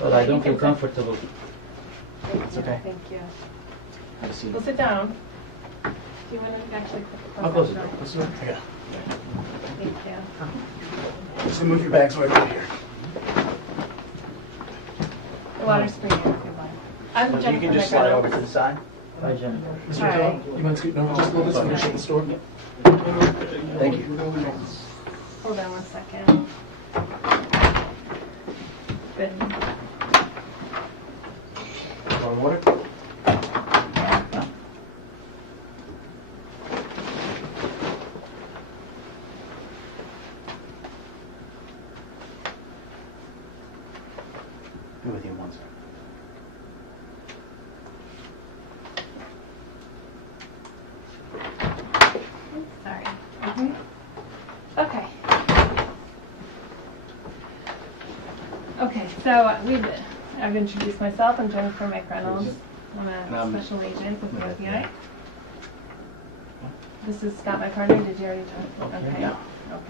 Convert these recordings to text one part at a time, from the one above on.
But I don't feel comfortable. It's okay. Thank you. Have a seat. We'll sit down. Do you want to actually put the I'll go sit down? down. Let's sit down. Yeah. Thank you. Just move your bags right over here. The water's for you, if you mind. I'm You Jennifer can just slide over McReynolds. to the side. Bye, Jennifer. Mr. Hi. Atilla, you mind scooting over just a little bit so we can shut the store? Thank you. Hold on one second. Good. Want water? Be with you in 1 second. Sorry. Okay. Okay, so I've introduced myself. I'm Jennifer McReynolds. I'm a special agent with the FBI. This is Scott, my partner. Did you already talk? Okay. Yeah. Okay.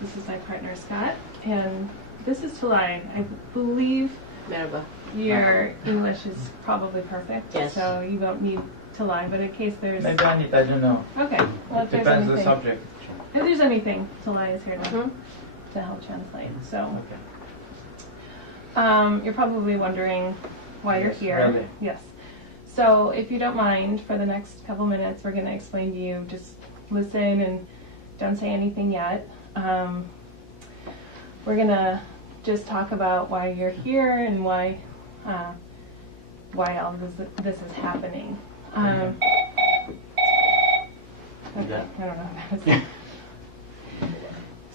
This is my partner, Scott. And this is Atilla'nın. I believe Merhaba. your English is probably perfect. Yes. So you won't need to lie, but in case there's... Maybe I need, I don't know. Okay. Well, if there's Depends on the anything... subject. If there's anything, Atilla is here to, Mhm. to help translate. So, Okay. you're probably wondering why you're Yes, here. really. Yes. So, if you don't mind, for the next couple minutes, we're going to explain to you. Just listen and don't say anything yet. We're going to just talk about why you're here and why all this is happening. Okay, I don't know what that is.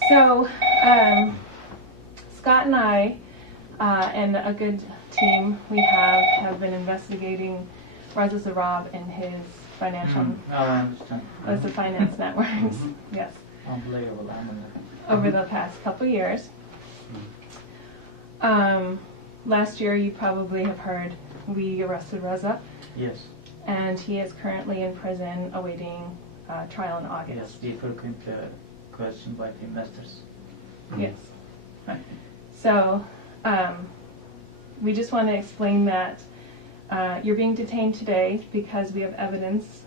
So, Scott and I, and a good team we have been investigating Reza Zarrab and his financial, I understand. the finance networks, yes, Unbelievable. over the past couple years. Last year, you probably have heard we arrested Reza, Yes. and he is currently in prison awaiting trial in August. Yes. The frequent question by the investors. Yes. So, we just want to explain that you're being detained today because we have evidence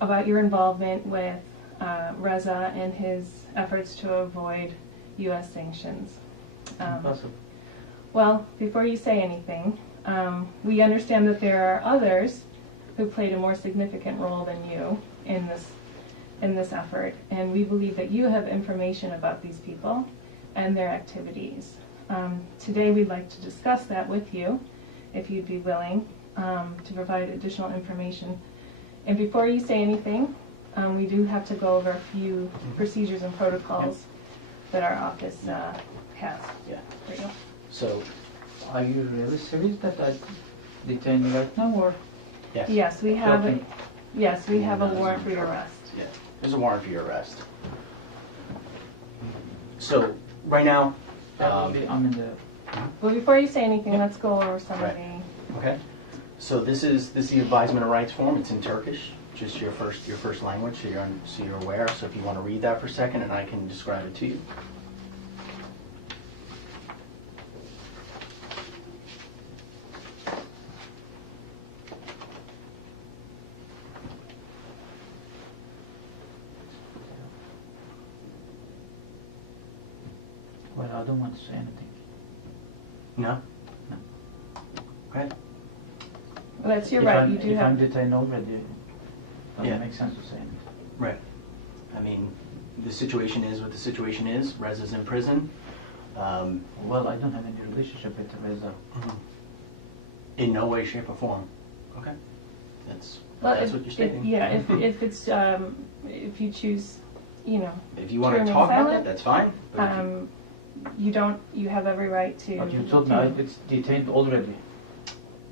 about your involvement with Reza and his efforts to avoid U.S. sanctions. Impossible. Well, before you say anything, we understand that there are others who played a more significant role than you in this effort, and we believe that you have information about these people and their activities. Today we'd like to discuss that with you, if you'd be willing to provide additional information. And before you say anything, we do have to go over a few procedures and protocols that our office has. Yeah. For you. So, Are you really serious that I detain you right now, or? yes. Yes, we have. Okay. Yes, we have a warrant for your arrest. Yeah, there's a warrant for your arrest. So, right now, I'm in the. Well, before you say anything, let's go over some of Right. the. okay. So this is the advisement of rights form. It's in Turkish, just your first language, so you're aware. So if you want to read that for a second, and I can describe it to you. Well, I don't want to say anything. No. No. Okay. Well, that's your If right. I'm, You do if I'm have. detained already, it doesn't Yeah. make sense to say anything. Right. I mean, the situation is what the situation is. Reza's in prison. Well, I don't have any relationship with Reza. In no way, shape, or form. Okay. That's Well, that's if, what you're stating. if it's if you choose, you know, If you want to remain talk about silent, that, that's fine. But if you- you have every right to. But you told me it's detained already.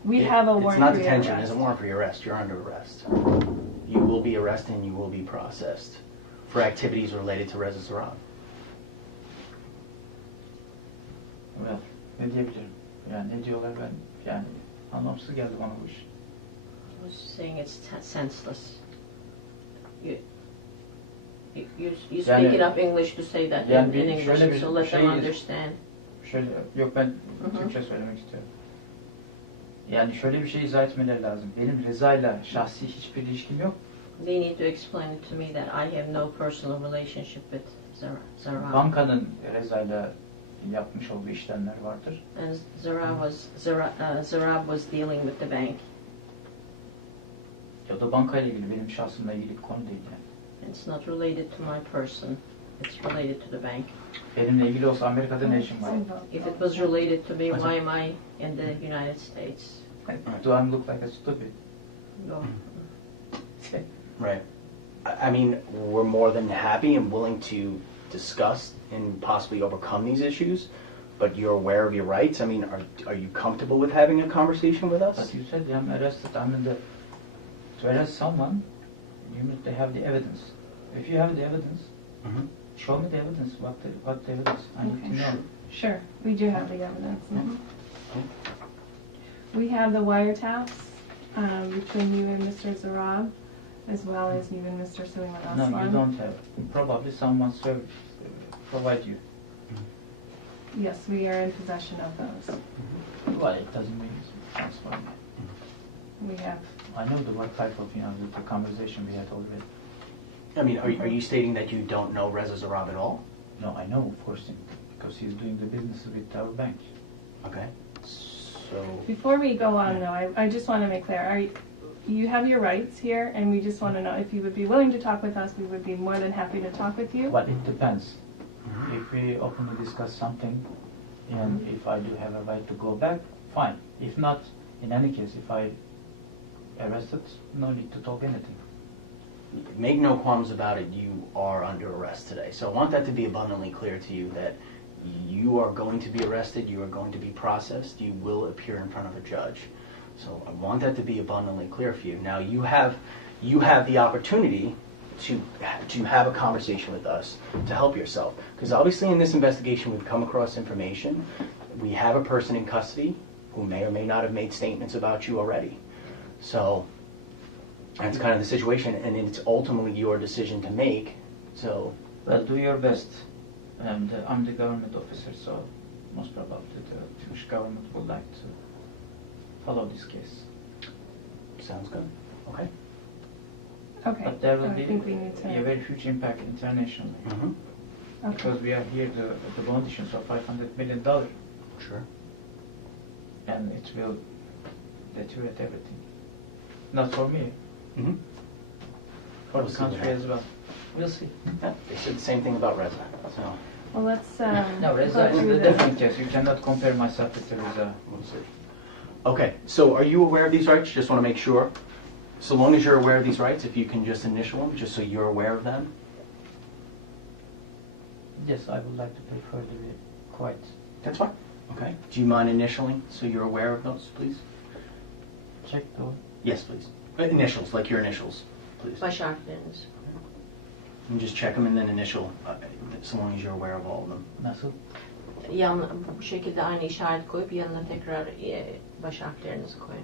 We have a warrant It's not for your detention. arrest. It's a warrant for your arrest. You're under arrest. You will be arrested and you will be processed for activities related to Reza Zarrab. Well, ne diyebilirim? Yani ne diyorlar ben yani anlamsız geldi bana bu iş. I was saying it's senseless. You speak Yani- enough English to say that Yani in bir- şöyle English, bir so let them şey- understand. şöyle, yok ben Türkçe söylemek istiyorum. Yani şöyle bir şey izah etmeleri lazım. Benim Reza'yla şahsi hiçbir ilişkim yok. They need to explain it to me that I have no personal relationship with Zara. Bankanın Reza'yla yapmış olduğu işlemler vardır. And Zara was dealing with the bank. Ya da bankayla ilgili, benim şahsımla ilgili bir konu değil yani. It's not related to my person. It's related to the bank. Benimle ilgili olsa Amerika'da ne işim var? If it was related to me, why am I in the United States? Do I look like a stupid? No. Right. I mean, we're more than happy and willing to discuss and possibly overcome these issues, but you're aware of your rights. I mean, are you comfortable with having a conversation with us? But you said I'm arrested. I mean, to arrest someone, you need to have the evidence. If you have the evidence, Mhm. show me the evidence. What the evidence? I need to know. Sure, we do have the evidence. We have the wiretaps between you and Mr. Zarab, as well as you and Mr. Suleyman No, Aslan. you don't have. Probably someone provide you. Yes, we are in possession of those. Well, it doesn't mean it's transfer. We have. I know what type of, the conversation we had already. I mean, are you stating that you don't know Reza Zarab at all? No, I know, of course, because he's doing the business with our bank. Okay. So, Before we go on, though, I just want to make clear, you have your rights here, and we just want to know if you would be willing to talk with us, we would be more than happy to talk with you. But it depends. If we openly discuss something, and if I do have a right to go back, fine. If not, in any case, if I arrested, no need to talk anything. make no qualms about it, you are under arrest today. So I want that to be abundantly clear to you that you are going to be arrested, you are going to be processed, you will appear in front of a judge. So I want that to be abundantly clear for you. Now you have the opportunity to have a conversation with us to help yourself. Because obviously in this investigation we've come across information. We have a person in custody who may or may not have made statements about you already. So that's kind of the situation, and it's ultimately your decision to make. So, well, do your best. And I'm the government officer, so most probably the Turkish government would like to follow this case. sounds good. Okay. Okay, But there will I be think we need a to, very huge impact internationally. Mm-hmm. okay. Because we are here, the bond issuance of $500 million, Sure. and it will deteriorate everything. Not for me, Mm-hmm. for the country as well. We'll see. Yeah, they said the same thing about Reza. So Well, let's No, Reza go is through a the... different case. You cannot compare myself with Reza. we'll see. Okay. So are you aware of these rights? Just want to make sure. So long as you're aware of these rights, if you can just initial them, just so you're aware of them. Yes, I would like to pay further quite. That's fine. Okay. Do you mind initialing so you're aware of those, please? Check though. Yes, please. Initials, like your initials, please. Baş harfleriniz. And just check them and then initial, so long as you're aware of all of them. Nasıl? Bu şekilde aynı işaret koyup yanına tekrar baş harflerinizi koyun.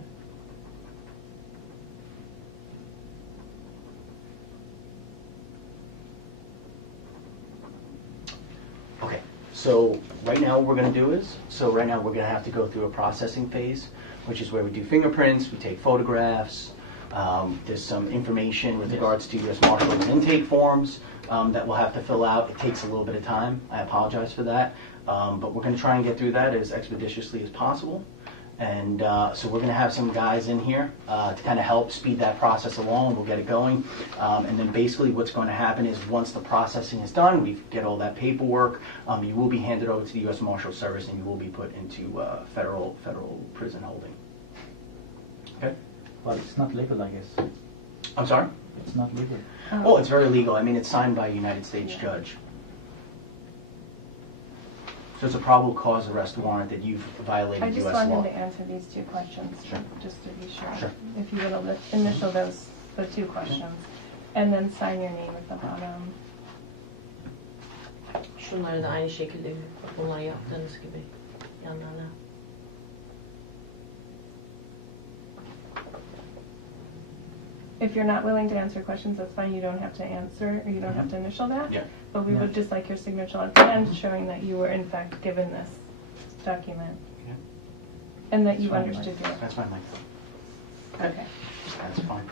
Okay, so right now what we're going to do is, right now we're going to have to go through a processing phase, which is where we do fingerprints, we take photographs, there's some information with regards to U.S. Marshals intake forms that we'll have to fill out. It takes a little bit of time, I apologize for that, but we're going to try and get through that as expeditiously as possible. And so we're going to have some guys in here to kind of help speed that process along. We'll get it going. And then basically what's going to happen is once the processing is done, we get all that paperwork, you will be handed over to the U.S. Marshal Service and you will be put into federal prison holding. Okay? Well, it's not legal, I guess. I'm sorry? It's not legal. Oh, it's very legal. I mean, it's signed by a United States judge. So it's a probable cause arrest warrant that you've violated I U.S. just law. wanted to answer these two questions, Sure. just to be sure. Sure. If you would initial those, the two questions, and then sign your name at the bottom. Şunları da aynı şekilde bunları yaptığınız gibi yanlarına. If you're not willing to answer questions, that's fine. You don't have to answer, or you don't have to initial that. Yeah. But we Yeah. would just like your signature at the end, showing that you were in fact given this document. Yeah. And that you That's fine, understood Mike. your... That's fine, Mike. Okay. That's fine.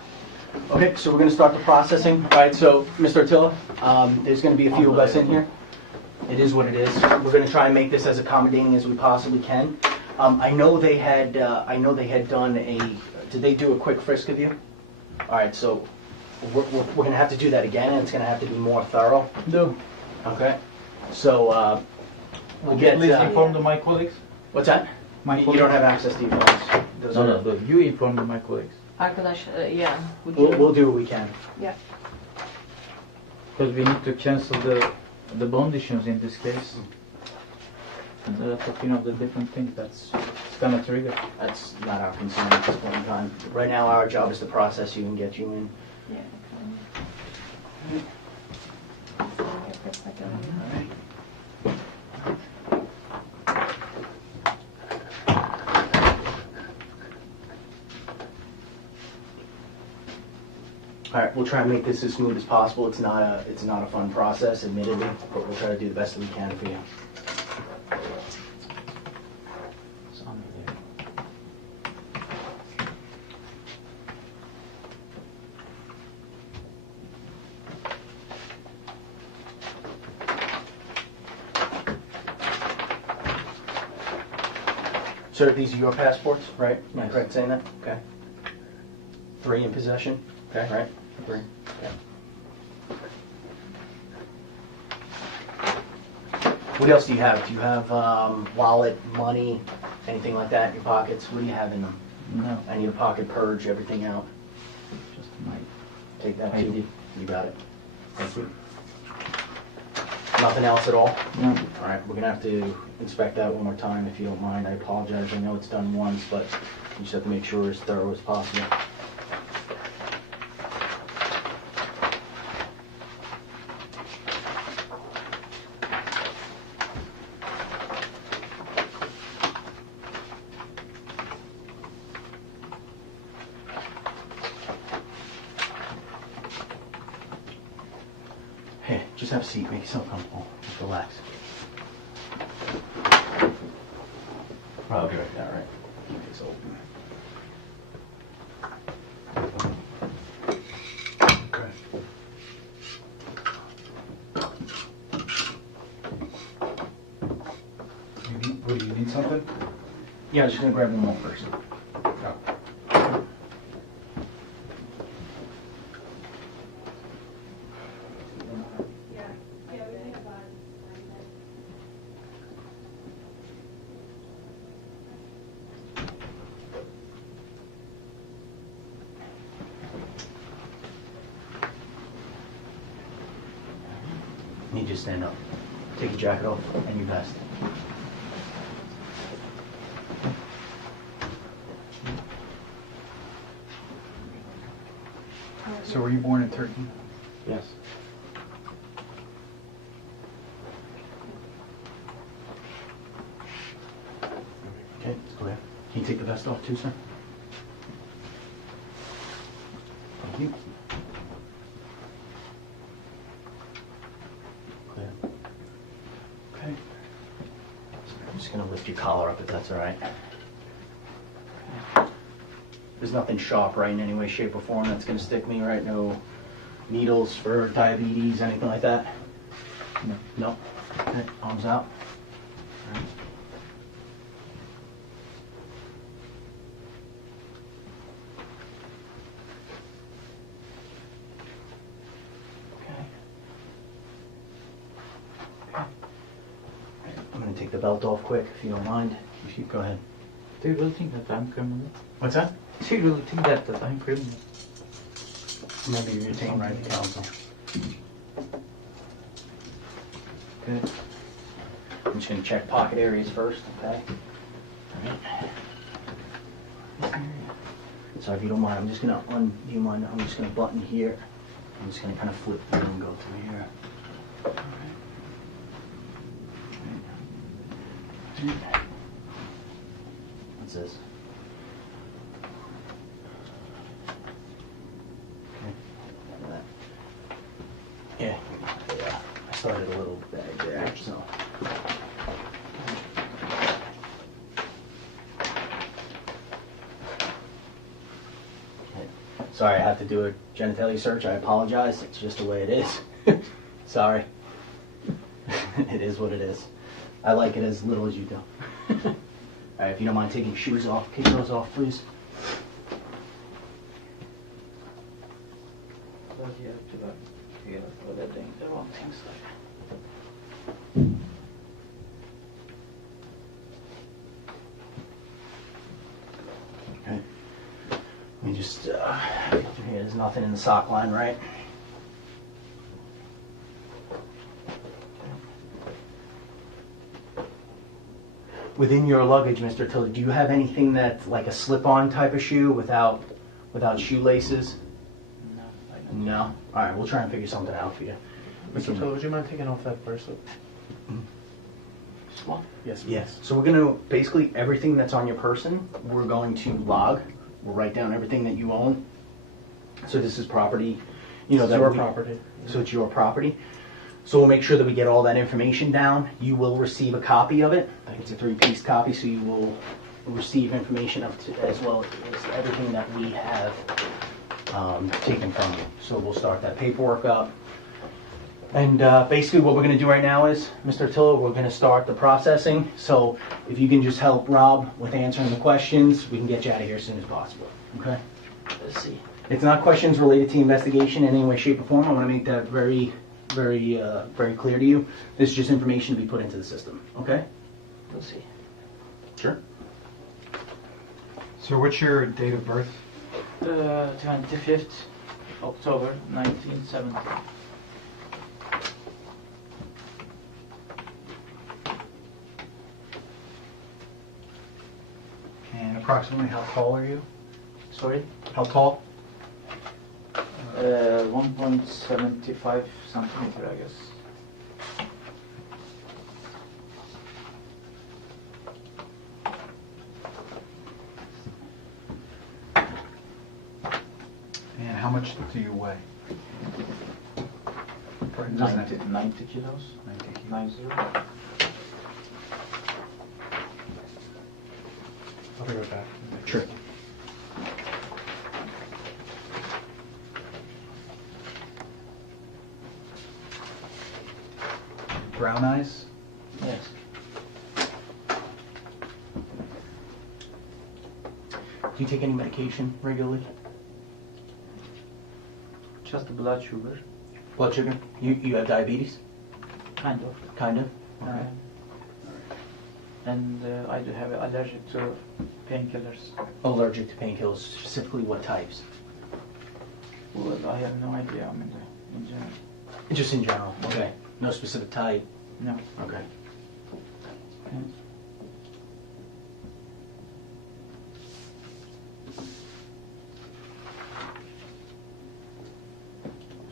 Okay, so we're going to start the processing. All right, so Mr. Attila, there's going to be a few of us in here. It is what it is. We're going to try and make this as accommodating as we possibly can. I know they had done a. Did they do a quick frisk of you? All right, so we're going to have to do that again, and it's going to have to be more thorough. No. Okay. So we'll get. Please inform my colleagues. What's that? You don't have access to your phones. Those are- No. You inform my colleagues. Arkadaş, yeah. Would you? We'll do what we can. Yeah. Because we need to cancel the bond issues in this case. And the different things that's it's gonna trigger. That's not our concern at this point in time. Right now, our job is to process you and get you in. Yeah. Okay. All right, we'll try and make this as smooth as possible. It's not a fun process, admittedly, but we'll try to do the best that we can for you. It's on there. Sir, these are your passports, right? Am I Yes. correct in saying that? Okay. 3 in possession? Okay, right? 3. Okay. What else do you have? Do you have wallet, money, anything like that in your pockets? What do you have in them? No, I need a pocket purge, everything out. just my Take that ID. too. You got it. Thank you. Nothing else at all? No. All right, we're gonna have to inspect that one more time if you don't mind. I apologize. I know it's done once, but you just have to make sure it's as thorough as possible. Hey, just have a seat. Make yourself comfortable. Just relax. I'll be right there, all right? Okay, so open. Okay. What, do you need something? Yeah, I was just gonna grab one more first. You need to stand up. Take your jacket off and your vest. So were you born in Turkey? Yes. Okay, let's go ahead. Can you take the vest off too, sir? Thank you. Clear. Okay. I'm just gonna lift your collar up if that's all right. There's nothing sharp, right, in any way, shape, or form that's gonna stick me, right? No needles for diabetes, anything like that? No. No? Okay, arms out. All right. Okay. Okay. I'm gonna take the belt off quick, if you don't mind. If you go ahead. Do you really think that I'm criminal? What's that? Do you really think that I'm criminal? Maybe you retain right to counsel. Okay. I'm just gonna check pocket areas first, okay? So if you don't mind, I'm just gonna I'm just gonna button here. I'm just gonna kind of flip through and go through here. Alright. What's this? Okay. Yeah. I started a little bag there, so. Sorry, I have to do a genitalia search. I apologize. It's just the way it is. Sorry. It is what it is. I like it as little as you do. All right, if you don't mind taking your shoes off, kick those off, please. They're doing the wrong things. Okay. Let me just get through here. There's nothing in the sock line, right? Within your luggage, Mr. Tiller, do you have anything that's like a slip-on type of shoe without shoelaces? No, I don't. No? All right, we'll try and figure something out for you. Mr. Tiller, would you mind taking off that bracelet? This one? Yes. Yes. So we're going to, basically everything that's on your person, we're going to log. We'll write down everything that you own. So this is property, you know, It's that your we- property. So it's your property. So we'll make sure that we get all that information down. You will receive a copy of it. It's a 3-piece copy, so you will receive information as well as everything that we have taken from you. So we'll start that paperwork up. And basically what we're going to do right now is, Mr. Attila, we're going to start the processing. So if you can just help Rob with answering the questions, we can get you out of here as soon as possible. Okay? Let's see. It's not questions related to the investigation in any way, shape, or form. I want to make that very clear to you. This is just information to be put into the system. Okay? Let's see. Sure. So what's your date of birth? 25th October 1970. And approximately how tall are you? Sorry? How tall? 1.75 centimeter, I guess. And how much do you weigh? Doesn't have to- 90 kilos. 90 kilos. 90. I'll be right back. Sure. Brown eyes? Yes. Do you take any medication regularly? Just blood sugar. Blood sugar? You have diabetes? Kind of. Kind of? Okay. And I do have allergic to painkillers. Allergic to painkillers, specifically what types? Well, I have no idea. I mean, in general. Just in general. Okay. No specific type? No. Okay.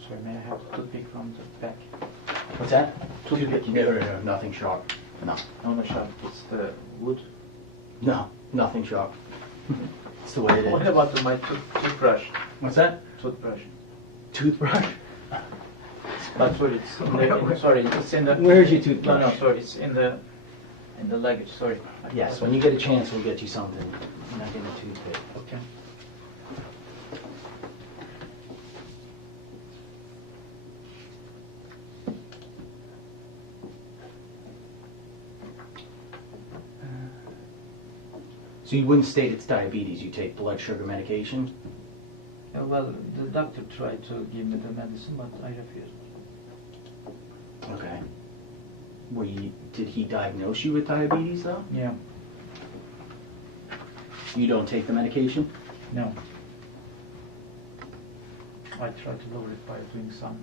Sorry, may I have a toothpick from the back? What's that? Toothpick. No, nothing sharp. No. No, no, sharp. It's the wood. No, nothing sharp. It's the way it What is. about my toothbrush? What's that? Toothbrush. Toothbrush? But sorry, it's in the, sorry, it's in the. Where's your toothbrush? No, no, sorry, it's in the luggage. Sorry. Yes, when you get a chance, we'll get you something. You're not getting a toothpick. Okay. So you wouldn't state it's diabetes, you take blood sugar medication? Well, the doctor tried to give me the medicine, but I refused. Okay. Did he diagnose you with diabetes though? Yeah. You don't take the medication? No. I tried to lower it by doing some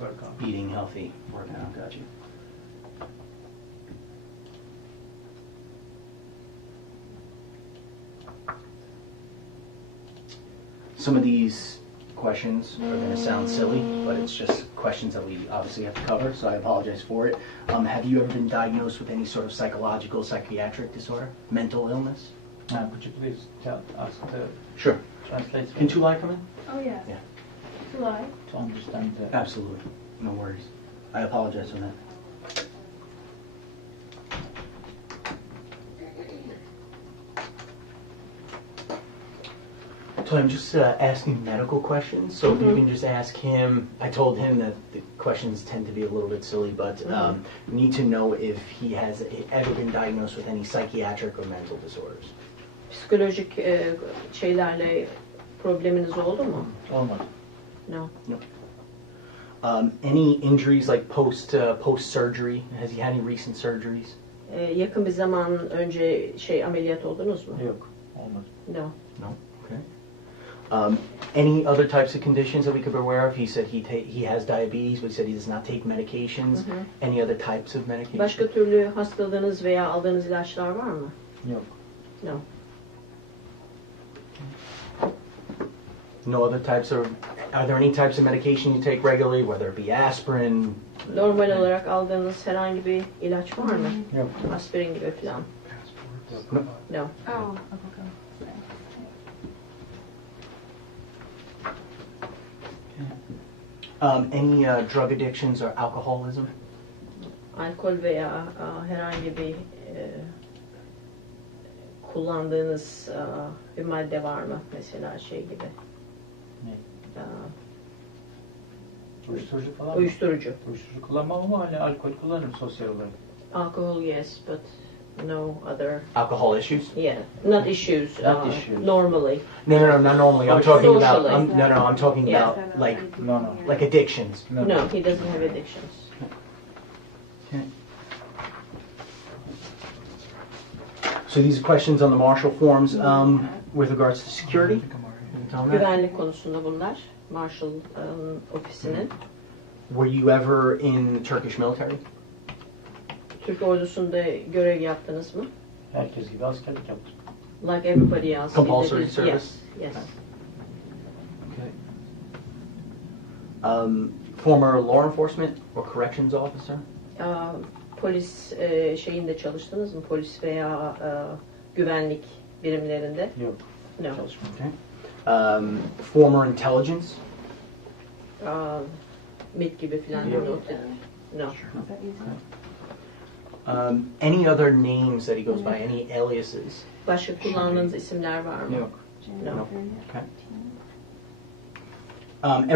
workout. Eating healthy, working out, got you. Some of these questions are going to sound silly, but it's just questions that we obviously have to cover, so I apologize for it. Have you ever been diagnosed with any sort of psychological, psychiatric disorder, mental illness? Could you please ask the Sure. translator Can Tulai come in? Oh, yes. Yeah. July. to understand the... Absolutely. No worries. I apologize for that. So I'm just asking medical questions. So if you can just ask him, I told him that the questions tend to be a little bit silly, but we need to know if he has ever been diagnosed with any psychiatric or mental disorders. Psikolojik şeylerle probleminiz oldu mu? Olmadı. No. Any injuries like post surgery? Has he had any recent surgeries? Yakın bir zaman önce ameliyat oldunuz mu? Yok. Olmadı. No. No. Okay. Any other types of conditions that we could be aware of? He said he has diabetes, but he said he does not take medications. Any other types of medications? Başka türlü hastalığınız veya aldığınız ilaçlar var mı? Yok. No. No other types of... Are there any types of medication you take regularly, whether it be aspirin? Normal olarak aldığınız herhangi bir ilaç var mı? Yok. Aspirin gibi falan. No. Oh, Any drug addictions or alcoholism? Alkol veya herhangi bir kullandığınız bir madde var mı? Mesela şey gibi. Ne? Aa, Uyuşturucu falan mı? Uyuşturucu. Uyuşturucu kullanmam ama hani alkol kullanırım sosyal olarak. Alcohol, yes, but no other. Alcohol issues? Yeah, not issues. Not issues. Normally. No, not normally. I'm talking about... Socially. I'm talking Yeah. about like No. addictions. No, he doesn't have addictions. So these are questions on the Marshall forms with regards to security. Tell me that. Güvenlik konusunda bunlar. Marshall ofisinin. Were you ever in the Turkish military? Türk ordusunda görev yaptınız mı? Herkes gibi askerlik yaptım. Like everybody else. Compulsory Yes, service? yes. Former law enforcement or corrections officer? Polis şeyinde çalıştınız mı? Polis veya güvenlik birimlerinde? Yok. No. Çalışmadım. Former intelligence? MIT gibi falan. Yok. No. Any other names that he goes by? Any aliases? Başka kullandığınız isimler var mı? Yok. No. Okay.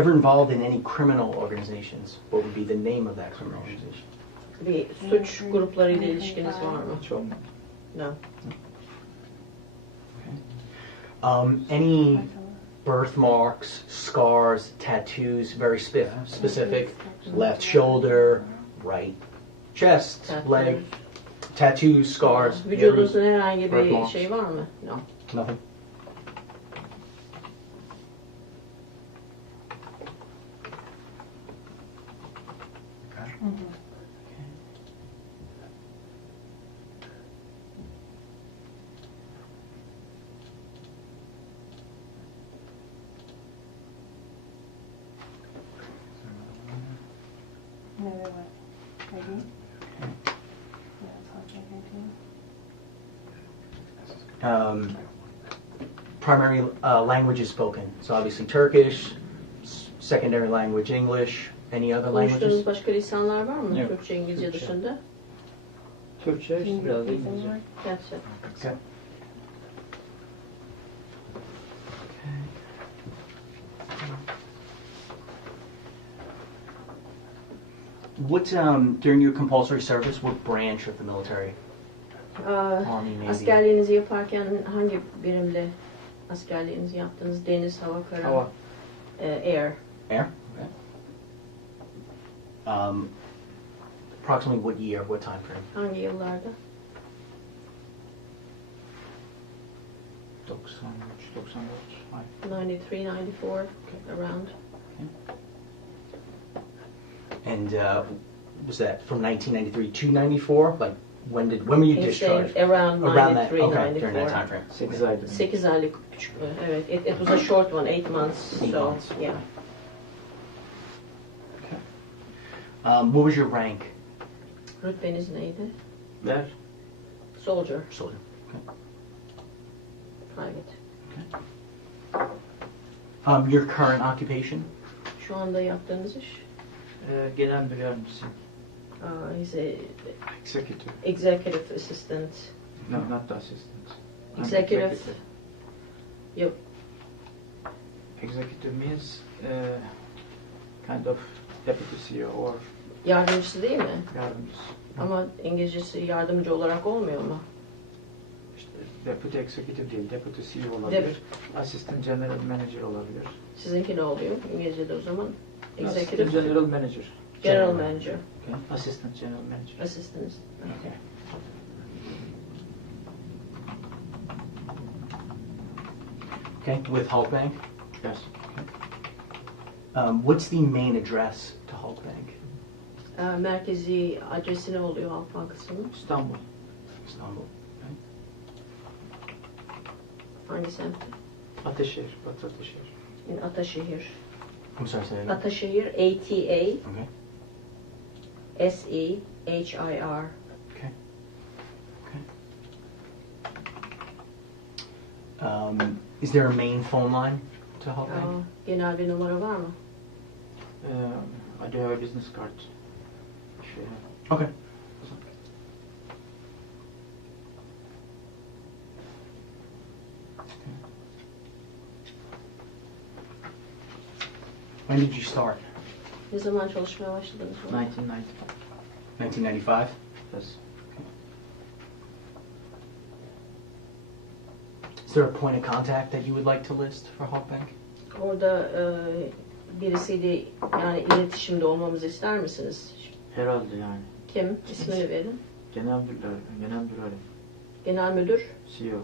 Ever involved in any criminal organizations? What would be the name of that criminal organization? Bir suç gruplarıyla ilişkiniz var mı? Hiç olmadı. No. Any birthmarks, scars, tattoos, very specific? Left shoulder, right chest, leg, tattoos, scars. Vücudunuzun herhangi bir birthmarks. şey var mı? No. Nothing. Primary languages spoken. So obviously Turkish, secondary language English. Any other Konuştuğunuz languages? başka lisanlar var mı? Yok. Türkçe, İngilizce Türkçe. dışında? Türkçe, işte biraz da İngilizce. That's it. Okay. What during your compulsory service? What branch of the military? Army, Navy. Askerliğinizi yaparken hangi birimle askerliğinizi yaptınız? Deniz, hava, kara? Hava. Air. Air. Okay. Approximately what year? What time frame? Hangi yıllarda? 93, 94. Ay. 93, 94, around. And was that from 1993 to 94? Like when were you He's saying discharged? around Around that. 93, Okay, 94. during that time frame. 8 aydır. 8 aylık küçük. Evet, it was a short one, 8 months. 8 So, months. yeah. What was your rank? Rütbeniz neydi? Ver. Soldier, Soldier. private. Your current occupation? Şu anda yaptığınız iş? Genel müdür yardımcısı. He's a Executive. executive assistant. No, not the assistant. I'm Executive. Yok. Executive means kind of deputy CEO or Yardımcısı değil mi? yardımcısı. Ama İngilizcesi yardımcı olarak olmuyor mu? İşte deputy executive değil, deputy CEO olabilir. Assistant general manager olabilir. Sizinki ne oluyor İngilizce'de o zaman? Assistant Executive, general manager. general manager, Assistant general manager. assistant. Okay. Okay, with Halkbank. Yes. What's the main address to Halkbank? Merkezi adresi ne oluyor Halk Bankası'nın? İstanbul. Istanbul. Hangi semtte? Ataşehir, Batı Ataşehir. Ataşehir. I'm sorry, say that again. Ataşehir, Okay. A-T-A-S-E-H-I-R. Okay. Is there a main phone line to Halkbank? Genel bir numara var mı? I do have a business card. Şöyle. Okay. When did you start? Ne zaman çalışmaya başladınız? 1990. 1995? Yes. Is there a point of contact that you would like to list for Halkbank? Orada birisiyle yani iletişimde olmamızı ister misiniz? Herhalde yani. Kim? İsmini verin. Genel müdür, Genel müdür, CEO.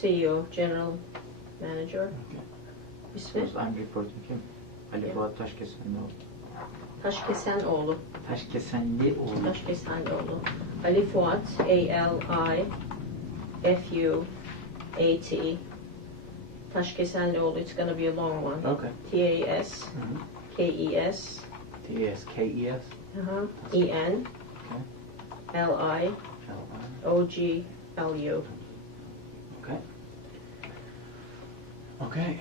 CEO, General Manager. İsmi? Because I'm reporting him. Ali Yeah. Fuat Taşkesenlioğlu. Taşkesenoğlu. Taşkesenlioğlu. Taşkesenoğlu. Ali Fuat, A-L-I-F-U-A-T. Taşkesenlioğlu. It's gonna be a long one. Okay. T-A-S, Mm-hmm. K-E-S, T-A-S-K-E-S? E-N, Okay. L-I, L-I. O-G-L-U. Okay. Okay.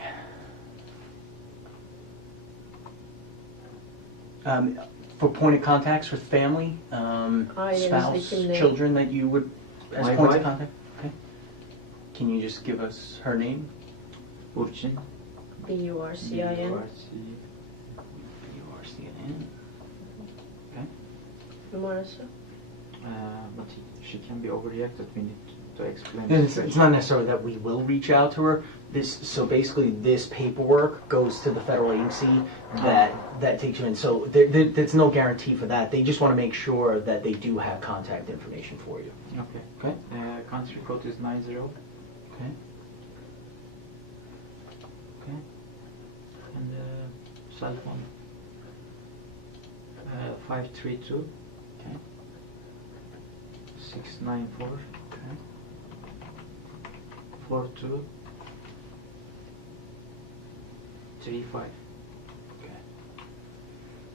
For point of contacts with family, spouse, kimle- children that you would, as My points wife. of contact? Okay. Can you just give us her name? Burçin. B-U-R-C-I-N. B-U-R-C-N. Numarası. But she can be overreacted. We need to explain. the It's situation. not necessarily that we will reach out to her. So basically, this paperwork goes to the federal agency that takes you in. So there's no guarantee for that. They just want to make sure that they do have contact information for you. Okay. Okay. Country code is 90. Okay. Okay. And cell phone 532 Okay. 694 Okay. 42 35.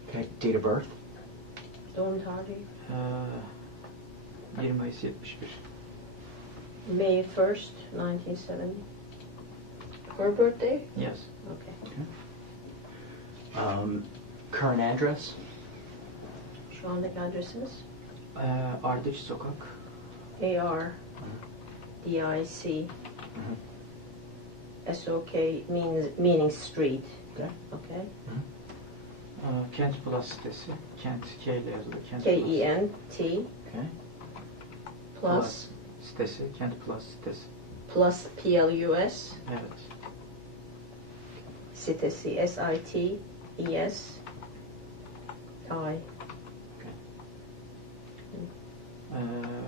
Okay. Date of birth. Doğum tarihi. 20 Mayıs 71. May 1st, 1970. Her birthday? Yes. Okay. Current address. Şu andaki adresimiz Ardıç Sokak. A-R-D-I-C S-O-K meaning street. Okay. Okay. Kent Plus sitesi. Kent K ile yazılı. Kent K-E-N-T Okay. plus sitesi. Kent Plus sitesi. plus P-L-U-S Evet. sitesi S-I-T-E-S-I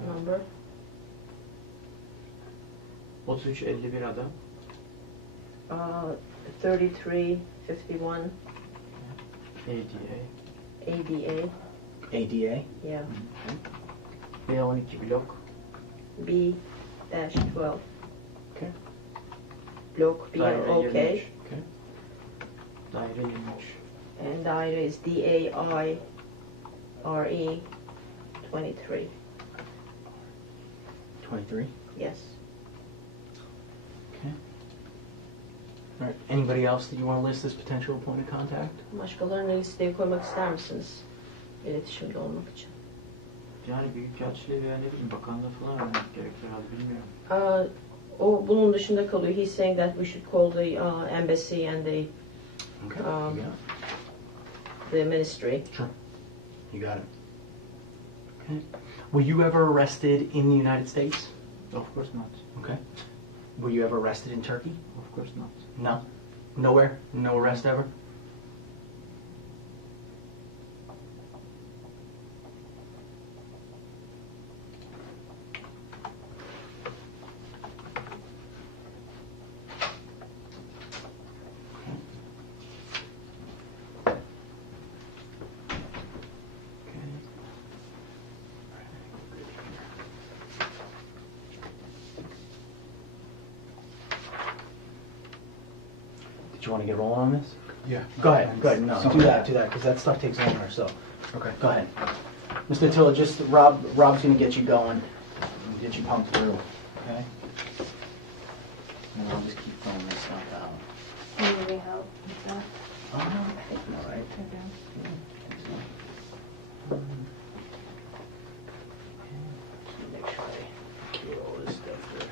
number 3351 adam. 3351 ADA. ADA. ADA. Yeah. B12 blok. B-12 Okay. block Daire B-L-O-K 23. Okay. Daire 23. and daire is D-A-I-R-E 23. 23. Yes. Okay. All right. Anybody else that you want to list as potential point of contact? Başkalarını listeye koymak ister misiniz? İletişimde olmak için. Yani büyükelçiliği veya ne bileyim bakanlığı falan aramak gerekir herhalde bilmiyorum. O bunun dışında kalıyor. He's saying that we should call the embassy and the Okay. Um, you got the ministry. it. Sure. You got it. Okay. Were you ever arrested in the United States? Of course not. Okay. Were you ever arrested in Turkey? Of course not. No. Nowhere? No arrest ever? Did you want to get rolling on this? Yeah. Go ahead. Go ahead. No, Something do like that, because that stuff takes longer. So, Okay. go ahead. Mr. Attila, just Rob's going to get you going, and get you pumped through. Okay. And I'll just keep filling this stuff out. Do you need any help with that? I think I'm all right. Okay. Just make sure I get all this stuff through.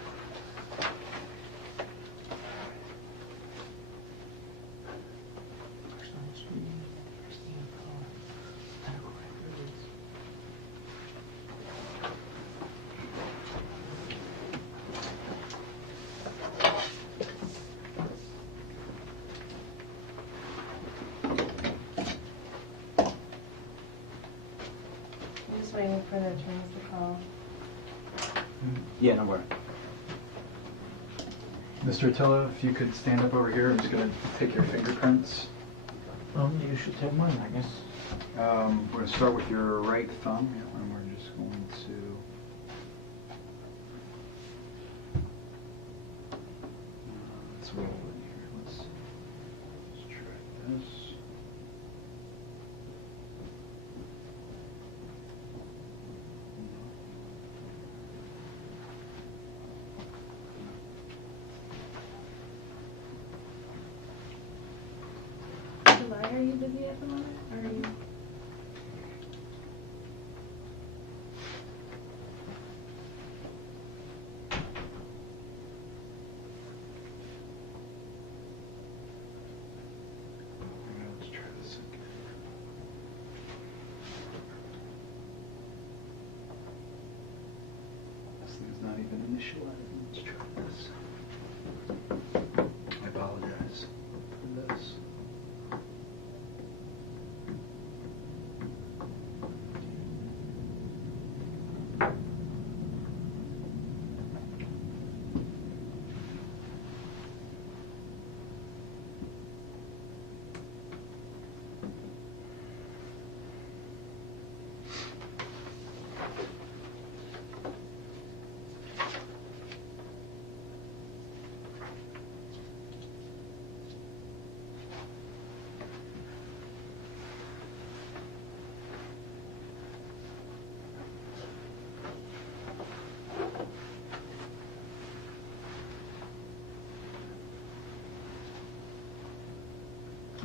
I'm just waiting for the attorneys to call. Yeah, no worry. Mr. Attila, if you could stand up over here, I'm just going to take your fingerprints. You should have mine, I guess. We're going to start with your right thumb, and we're just going to... let's roll in here. Let's try this. July, are you busy at the moment? Or are you? Let's try this again. This thing's not even initialized. Let's try this. I apologize for this.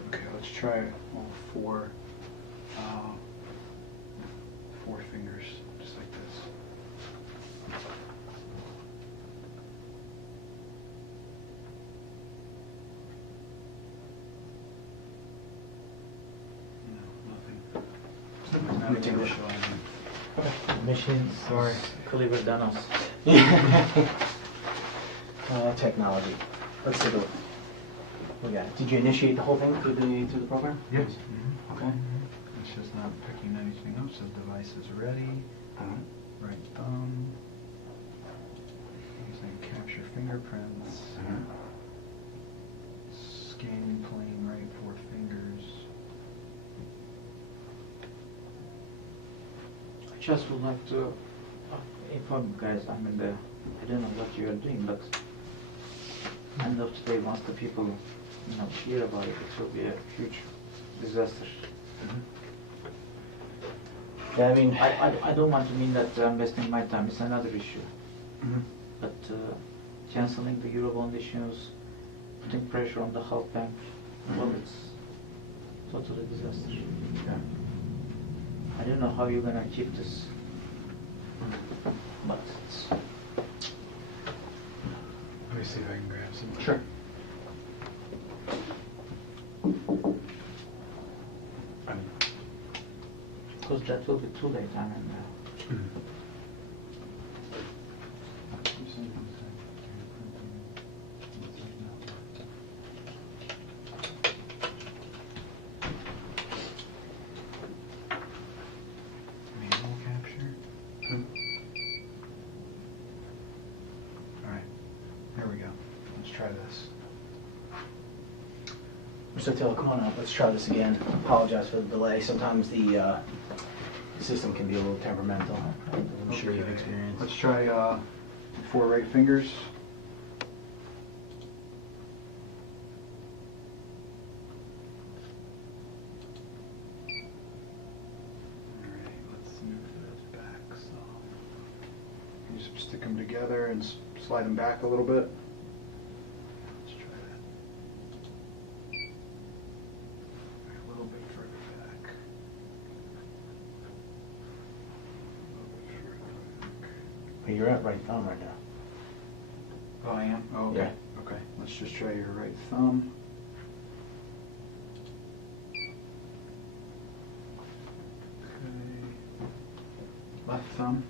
Okay, let's try all four fingers, just like this. No, nothing. Not Let me take this. initializing. Machines Sorry. clever than us. Technology. Let's take a look. We got it. Did you initiate the whole thing through the program? Yes. Okay. It's just not picking anything up. Says device is ready. Right thumb. Using capture fingerprints. Scanning plane right 4 fingers. I just would like to inform you guys, I mean, I don't know what you are doing, but end of today, once the people hear about it, it will be a huge disaster. Yeah, I mean, I don't want to mean that I'm wasting my time, it's another issue. But cancelling the Eurobond issues, putting pressure on the Halkbank, well, it's totally disaster. I don't know how you're gonna keep this, but it's... me see if I can grab some. Sure. Because that will be too late, I mean. Manual capture. All right, there we go. Let's try this. Mr. Attila, come on up. Let's try this again. Apologize for the delay. Sometimes the system can be a little temperamental. I'm sure you've experienced. Let's try 4 right fingers. All right, let's move those back some. You just stick them together and slide them back a little bit. Let's try that. A little bit further back. A little bit further back. But you're at right thumb right now. Oh, I am? Oh, okay. Yeah. Okay, let's just try your right thumb. Okay. Left thumb.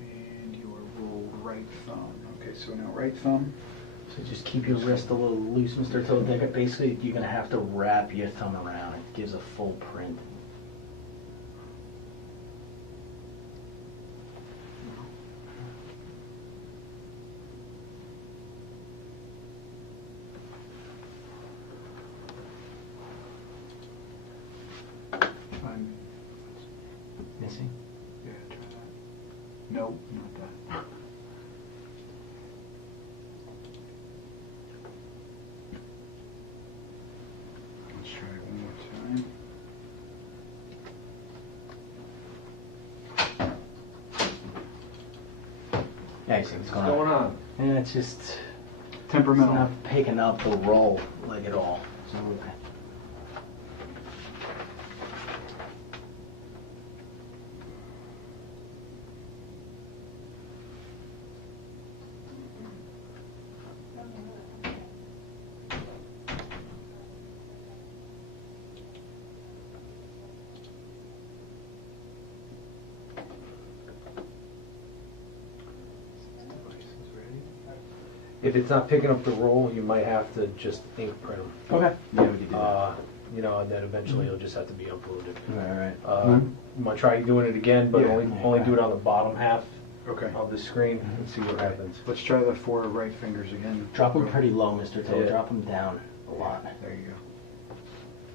And your rolled right thumb. Okay, so now right thumb. So just keep your wrist a little loose, Mr. Attila. Basically, you're going to have to wrap your thumb around. It gives a full print. Fine. Missing? Yeah, try that. Nope, not that. Let's try it one more time. Yeah, you see what's What's going going on? on? Yeah, it's just it's Temperamental. not picking up the roll like at all. So If it's not picking up the roll, you might have to just ink print them. okay. Yeah, we could do that. You know, and then eventually it'll just have to be uploaded. All right. I'm gonna try doing it again, but Yeah. only do it on the bottom half Okay. of the screen and see what happens. Let's try the 4 right fingers again. Drop them pretty low, Mr. Attila. Yeah. Drop them down a lot. There you go.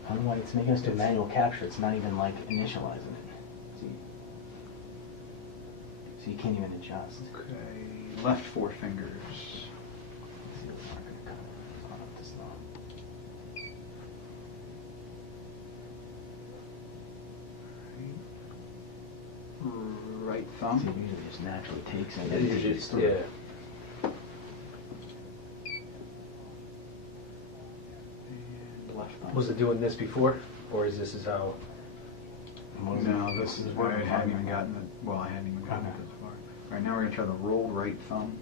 I don't know why it's making us do manual capture. It's not even like initializing it. See? So you can't even adjust. Okay. Left 4 fingers. See, it's not gonna come. It's not up this long. Right See, thumb. it usually just naturally takes it. It just, yeah. And left thumb. Was it doing this before, or is this how? No, this is where I hadn't even gotten it. Well, I hadn't even gotten it this far. All right, now we're gonna try the rolled right thumb.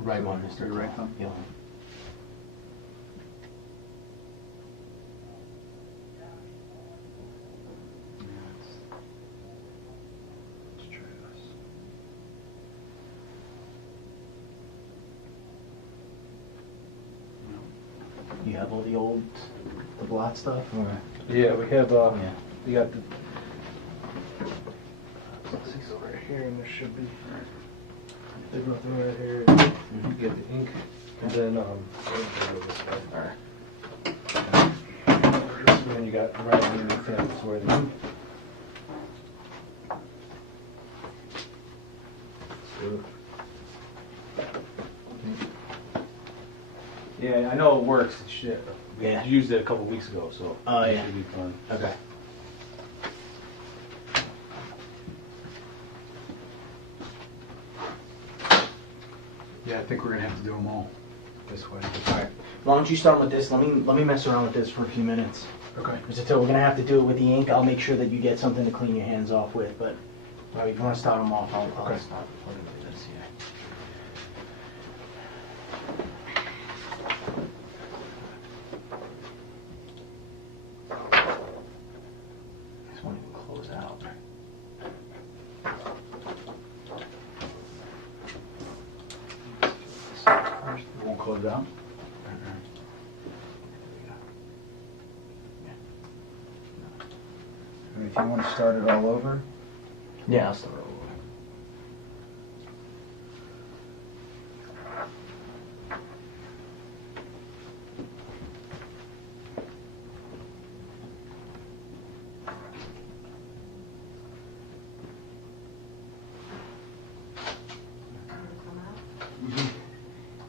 Right one, Mr. Your right thumb? Yeah. Let's try this. No. You have all the blot stuff? Yeah, we have. Yeah. We got the. Six over here, and there should be. There's nothing right here. You get the ink, and then we'll go this way. And then you got right underneath that is where the. Yeah, I know it works. It's shit. Yeah. I used it a couple weeks ago, so Oh, it yeah. should be fun. Okay. Yeah, I think we're gonna have to do them all. this way. All right. Why don't you start with this? Let me mess around with this for a few minutes. Okay. Mr. Till, we're gonna have to do it with the ink. I'll make sure that you get something to clean your hands off with. But all right, if you want to start them off, I'll Okay. start with this here. This won't even close out. First, it won't close down. And if you want to start it all over, Yeah, I'll start over.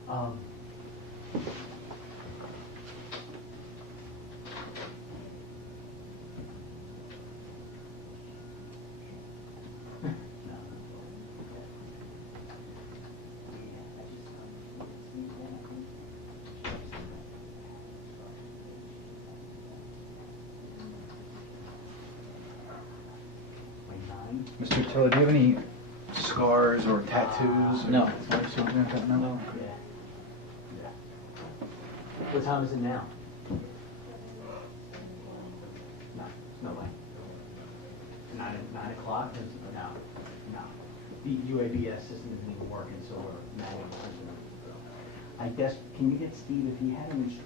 Um, Mr. Tiller, do you have any scars or tattoos? Or No. or something like that? No. Yeah. What time is it now? No, no way. 9 o'clock? No, no. The UABS system isn't even working, so we're manually printing them. So I guess, can you get Steve if he had any?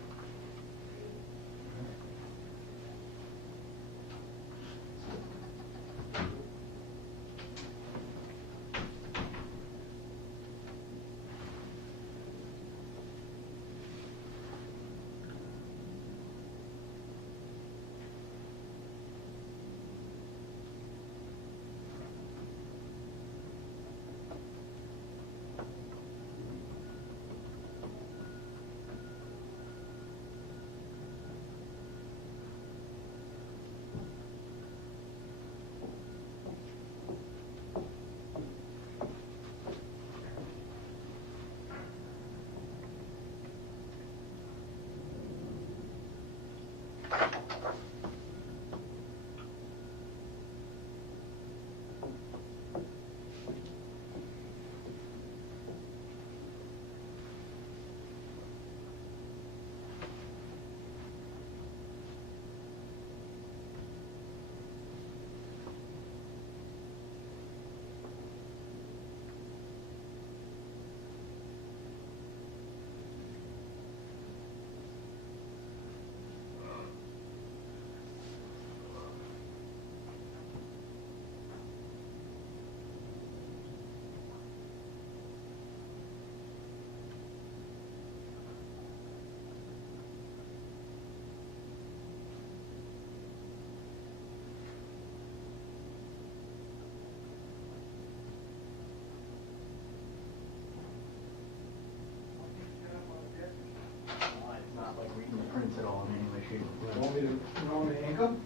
It's not like reading the prints at all in any way, shape, or form. You want me to ink them?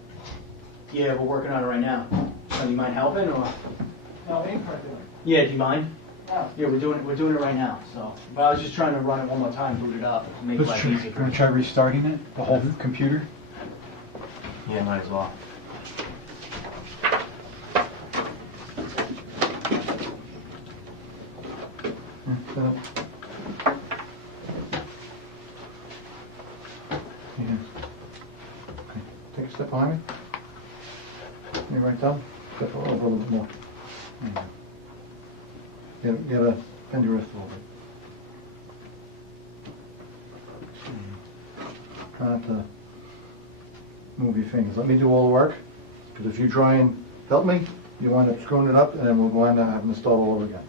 Yeah, we're working on it right now. So you mind helping, or? No, ink right there. Yeah, do you mind? No. Yeah, we're doing it right now. So, but I was just trying to run it one more time, boot it up, make Let's life try, easier. gonna try restarting it, the whole computer. Yeah, might as well. Yeah. Okay. Take a step behind me. Your right thumb. Step over a little bit more. There you go. You gotta bend your wrist a little bit. Try not to move your fingers. Let me do all the work, because if you try and help me, you wind up screwing it up, and then we'll wind up having to start all over again.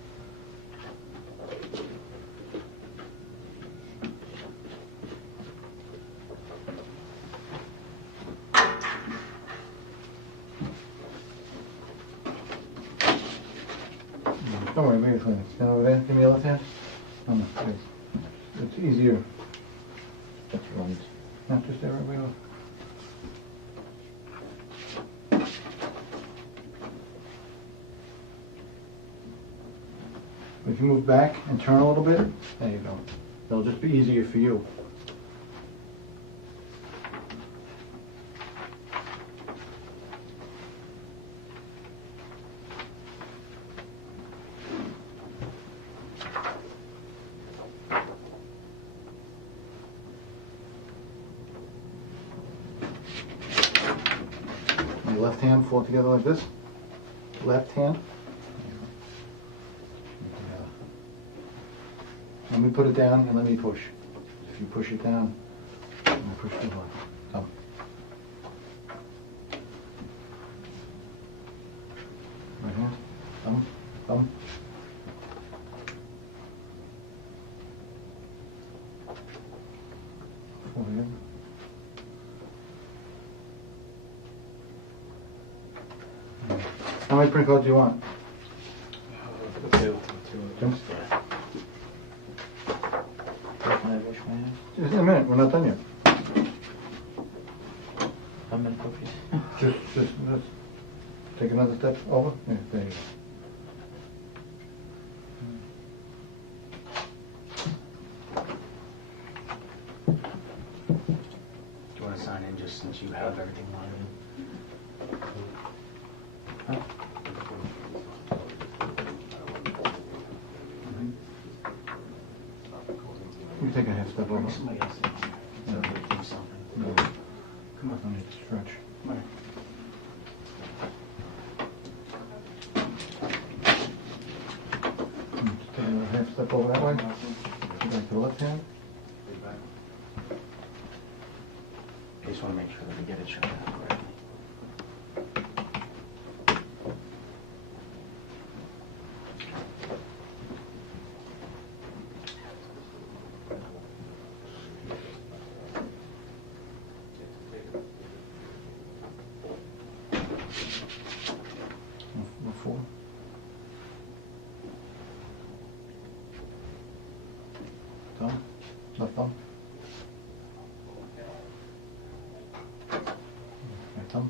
Don't worry, make it clean. Stand over there. Give me your left hand. No, no, please. It's easier. That's right. Now just stay right where you are. If you move back and turn a little bit, there you go. It'll just be easier for you. Your left hand, fold together like this. Left hand. Let me put it down and let me push. If you push it down, I'm gonna push the one. Thumb. Right hand. Thumb. Thumb. Forehead. How many print cards do you want? Two. Two? Can I wash my hands? Just in a minute, we're not done yet. How many copies? Just take another step over. Yeah, there you go. Do you want to sign in just since you have everything lined in? You take a half step over. Bring somebody else in here. So they do something. No, Come on. I need to stretch. Come on. Just take another half step over that way. Back to the left hand. I just want to make sure that we get it shut down correctly. Before. Thumb. Left thumb. Right thumb.